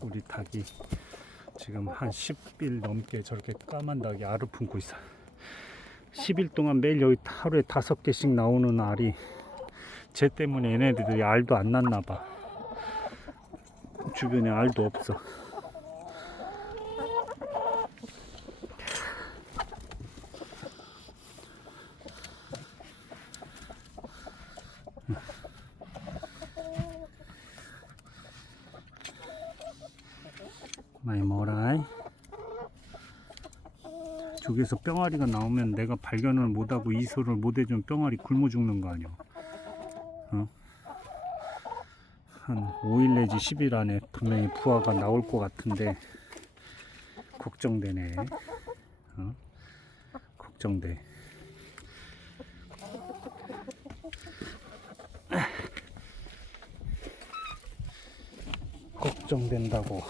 우리 닭이 지금 한 10일 넘게 저렇게 까만 닭이 알을 품고 있어. 10일 동안 매일 여기 하루에 다섯 개씩 나오는 알이 쟤 때문에 얘네들이 알도 안 났나 봐. 주변에 알도 없어. 많이 먹어라. 저기에서 뿅아리가 나오면 내가 발견을 못하고 이소를 못해주면 뿅아리 굶어 죽는 거 아니야. 어? 한 5일 내지 10일 안에 분명히 부화가 나올 것 같은데 걱정되네. 어? 걱정돼. 걱정된다고.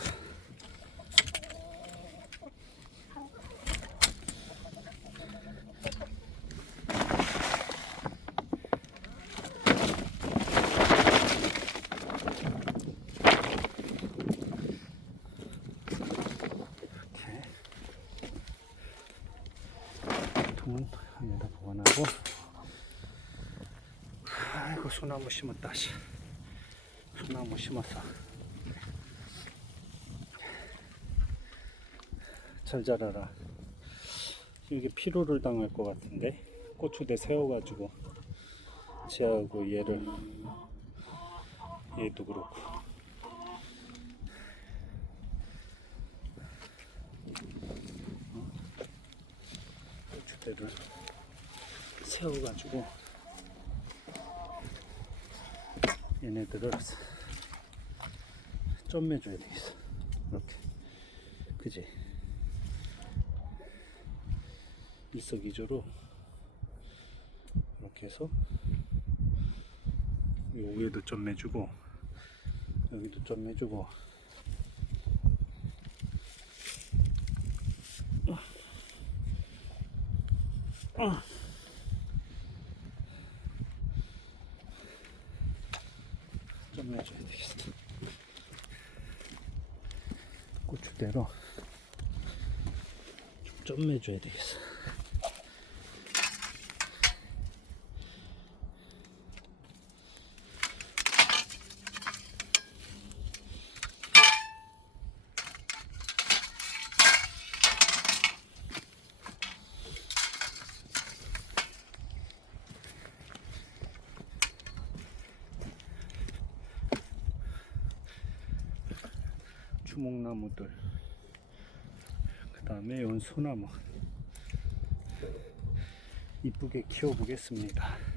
이렇게 통은 여기다 보관하고. 아이고 소나무 심었다 씨. 소나무 심었어 잘 자라라. 이게 피로를 당할 것 같은데? 고추대 세워가지고 쟤하고 얘를 얘도 그렇고 고추대를 세워가지고 얘네들을 점매줘야 되겠어. 이렇게. 그지? 일석이조로 이렇게 해서 이 위에도 점매주고 여기도 점매주고 점매줘야 되겠어 고추대로 좀 점매줘야 되겠어 주목나무들 그 다음에 yon 소나무. 이쁘게 키워보겠습니다